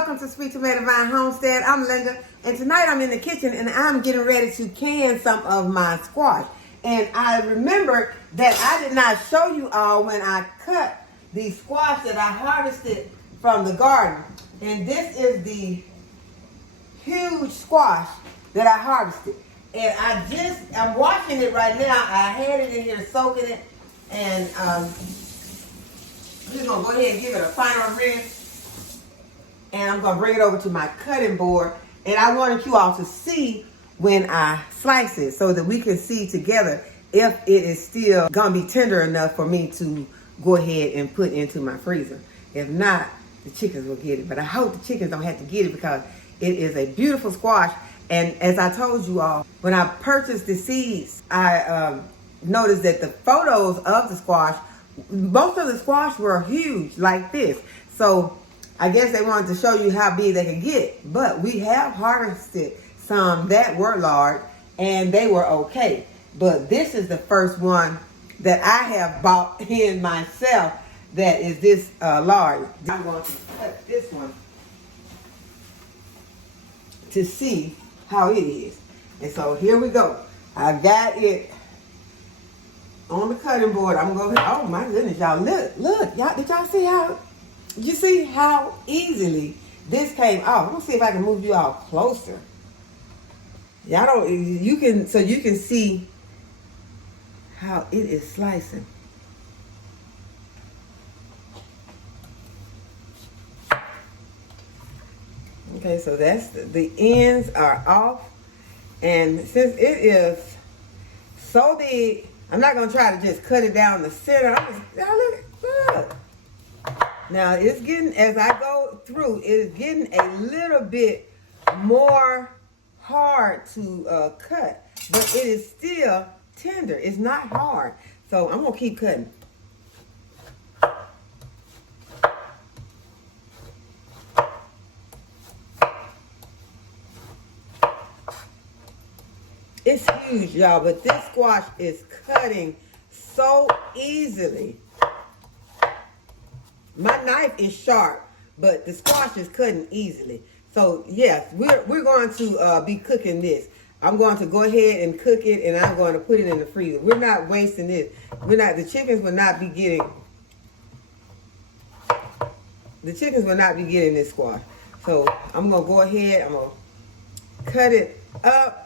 welcome to Sweet Tomato Vine Homestead. I'm Linda, and tonight I'm in the kitchen and I'm getting ready to can some of my squash. And I remember that I did not show you all when I cut the squash that I harvested from the garden. And this is the huge squash that I harvested. And I'm washing it right now. I had it in here soaking it, and I'm just gonna go ahead and give it a final rinse. And I'm gonna bring it over to my cutting board. And I wanted you all to see when I slice it so that we can see together if it is still gonna be tender enough for me to go ahead and put into my freezer. If not, the chickens will get it. But I hope the chickens don't have to get it because it is a beautiful squash. And as I told you all, when I purchased the seeds, I noticed that the photos of the squash, most of the squash were huge like this. So I guess they wanted to show you how big they could get. But we have harvested some that were large and they were okay. But this is the first one that I have bought in myself that is this large. I'm going to cut this one to see how it is. And so here we go. I got it on the cutting board. I'm going to, oh my goodness, y'all, look, y'all, did y'all see how, you see how easily this came off? I'm going to see if I can move you all closer. Y'all don't, you can, so you can see how it is slicing. Okay, so that's the ends are off, and since it is so big, I'm not gonna try to just cut it down the center. Now look. Now it's getting, as I go through, it's getting a little bit more hard to cut, but it is still tender. It's not hard, so I'm gonna keep cutting. It's huge, y'all, but this squash is cutting so easily. My knife is sharp, but the squash is cutting easily. So yes, we're going to be cooking this. I'm going to go ahead and cook it, and I'm going to put it in the freezer. We're not wasting this. The chickens will not be getting this squash. So I'm gonna go ahead, I'm gonna cut it up.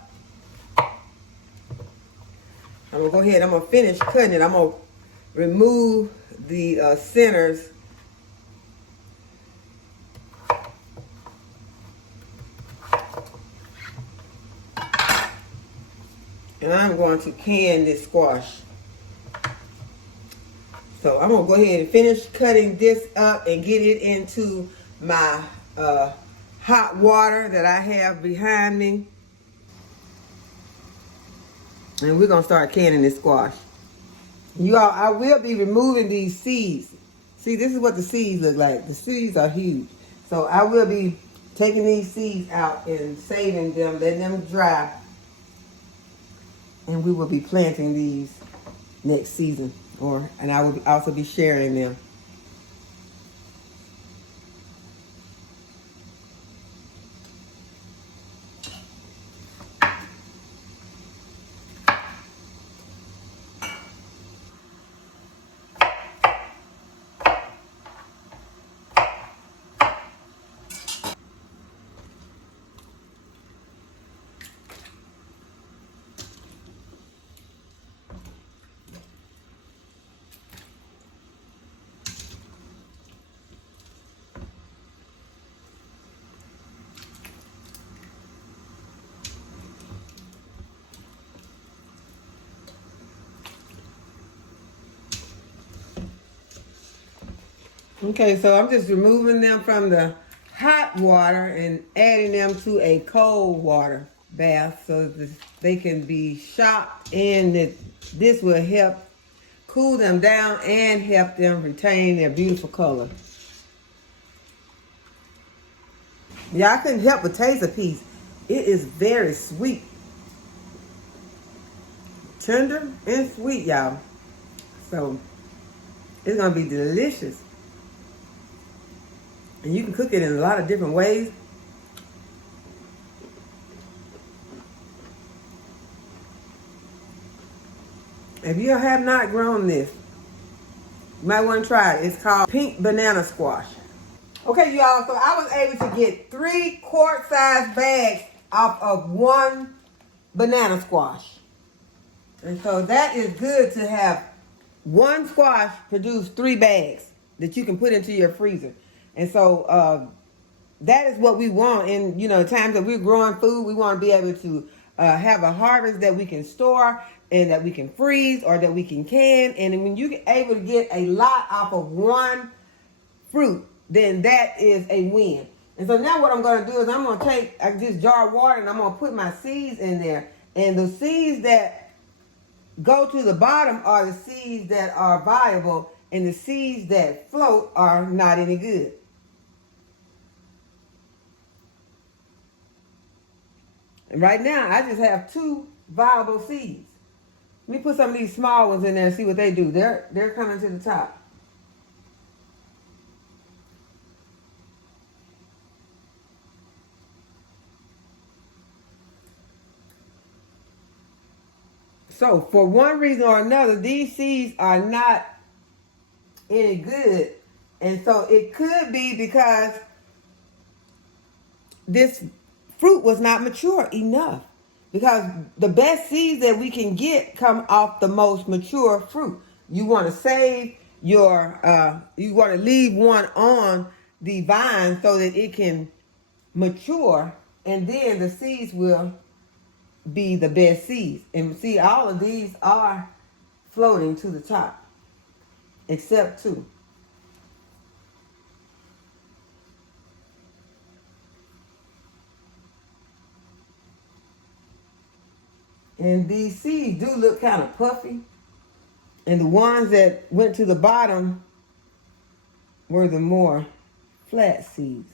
I'm gonna go ahead, I'm gonna finish cutting it. I'm gonna remove the centers. And I'm going to can this squash. So I'm gonna go ahead and finish cutting this up and get it into my hot water that I have behind me. And we're gonna start canning this squash. You all, I will be removing these seeds. See, this is what the seeds look like. The seeds are huge. So I will be taking these seeds out and saving them, letting them dry. And we will be planting these next season, and I will also be sharing them. Okay, so I'm just removing them from the hot water and adding them to a cold water bath so that they can be shocked, and this will help cool them down and help them retain their beautiful color. Yeah, I couldn't help but taste a piece. It is very sweet. Tender and sweet, y'all. So it's gonna be delicious. And you can cook it in a lot of different ways. If you have not grown this, you might want to try it. It's called pink banana squash. Okay, y'all, so I was able to get 3 quart-sized bags off of 1 banana squash. And so that is good to have 1 squash produce 3 bags that you can put into your freezer. And so that is what we want in, times that we're growing food. We want to be able to have a harvest that we can store and that we can freeze or that we can can. And when you're able to get a lot off of 1 fruit, then that is a win. And so now what I'm going to do is I'm going to take this jar of water and I'm going to put my seeds in there. And the seeds that go to the bottom are the seeds that are viable, and the seeds that float are not any good. And right now, I just have 2 viable seeds. Let me put some of these small ones in there and see what they do. They're coming to the top. So, for one reason or another, these seeds are not any good. And so, it could be because this fruit was not mature enough. Because the best seeds that we can get come off the most mature fruit. You want to save you want to leave one on the vine so that it can mature, and then the seeds will be the best seeds. And see, all of these are floating to the top, except 2. And these seeds do look kind of puffy. And the ones that went to the bottom were the more flat seeds.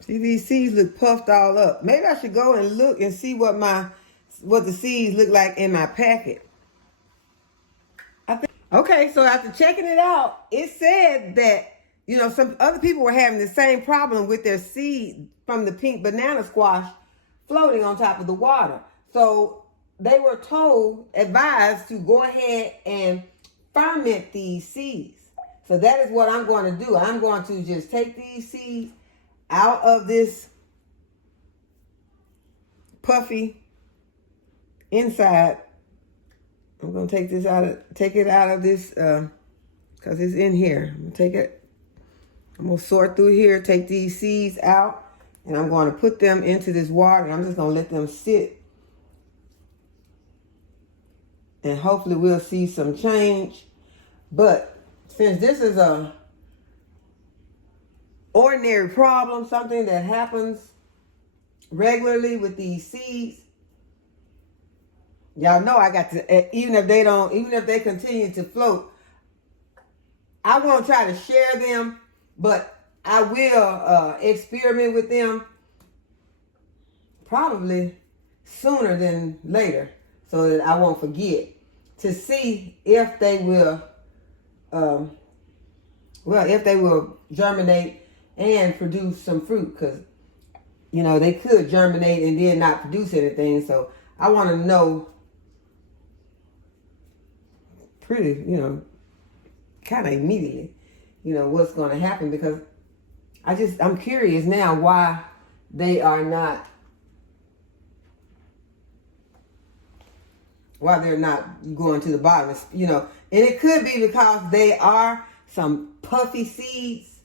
See, these seeds look puffed all up. Maybe I should go and look and see what the seeds look like in my packet. Okay, so after checking it out, it said that, some other people were having the same problem with their seed from the pink banana squash floating on top of the water. So they were advised to go ahead and ferment these seeds. So that is what I'm going to do. I'm going to just take these seeds out of this puffy inside. I'm going to take it out of this, because it's in here. I'm going to take it. I'm going to sort through here, take these seeds out, and I'm going to put them into this water, and I'm just going to let them sit. And hopefully we'll see some change. But since this is a ordinary problem, something that happens regularly with these seeds, y'all know I got to, even if they continue to float, I won't try to share them, but I will experiment with them probably sooner than later so that I won't forget, to see if they will, germinate and produce some fruit, because, they could germinate and then not produce anything. So I want to know pretty, kind of immediately, what's going to happen, because I'm curious now why they are not, why they're not going to the bottom, and it could be because they are some puffy seeds.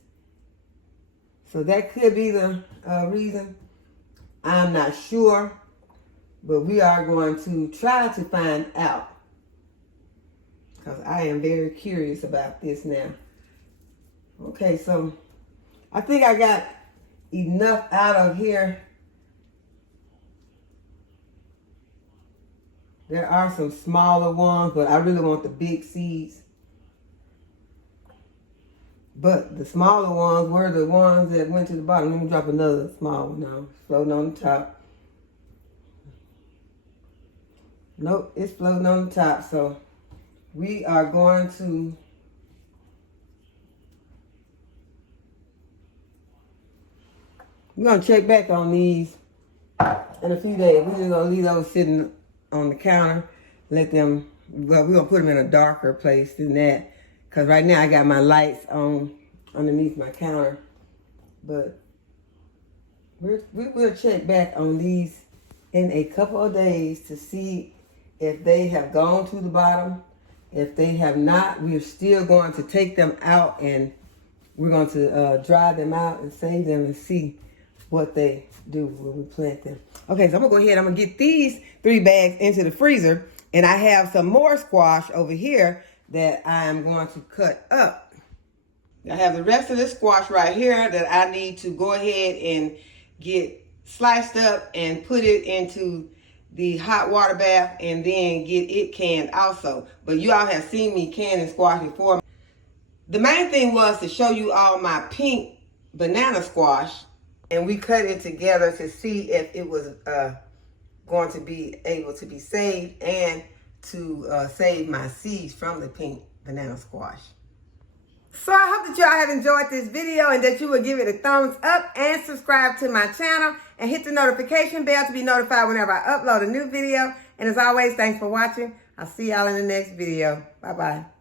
So that could be the reason. I'm not sure, but we are going to try to find out, because I am very curious about this now. Okay, so I think I got enough out of here. There are some smaller ones, but I really want the big seeds. But the smaller ones were the ones that went to the bottom. Let me drop another small one now. Floating on the top. Nope, it's floating on the top. So we are going to check back on these in a few days. We're just gonna leave those sitting on the counter. Let them, well, we're gonna put them in a darker place than that. Cause right now I got my lights on underneath my counter. But we'll check back on these in a couple of days to see if they have gone to the bottom. If they have not, we're still going to take them out and we're going to dry them out and save them and see what they do when we plant them. Okay, so I'm gonna go ahead. I'm gonna get these 3 bags into the freezer, and I have some more squash over here that I am going to cut up. I have the rest of this squash right here that I need to go ahead and get sliced up and put it into the hot water bath and then get it canned also. But you all have seen me canning squash before. The main thing was to show you all my pink banana squash, and we cut it together to see if it was going to be able to be saved and to save my seeds from the pink banana squash. So I hope that y'all have enjoyed this video and that you will give it a thumbs up and subscribe to my channel and hit the notification bell to be notified whenever I upload a new video. And as always, thanks for watching. I'll see y'all in the next video. Bye-bye.